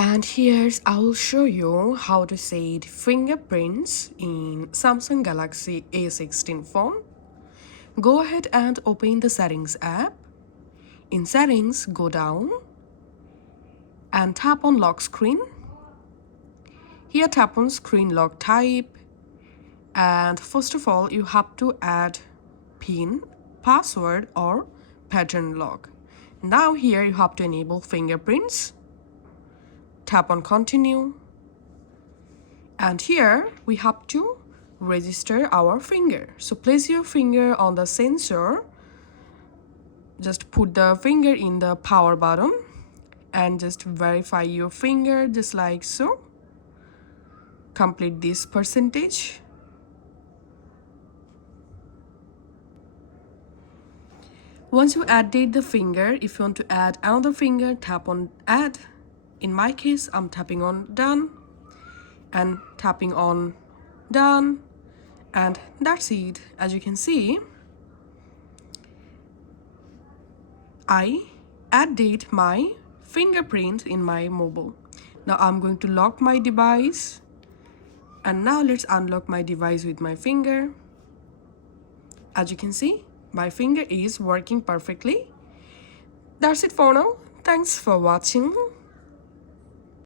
And here's I will show you how to set fingerprints in Samsung Galaxy A16 phone. Go ahead and open the settings app. In settings, go down and tap on lock screen. Here tap on screen lock type, and first of all you have to add PIN, password or pattern lock. Now here you have to enable fingerprints. Tap on continue, and here we have to register our finger. So place your finger on the sensor, just put the finger in the power button and just verify your finger just like so. Complete this percentage. Once you added the finger, if you want to add another finger, tap on add. In my case, I'm tapping on done and tapping on done, and that's it. As you can see, I added my fingerprint in my mobile. Now I'm going to lock my device, and now let's unlock my device with my finger. As you can see, my finger is working perfectly. That's it for now. Thanks for watching.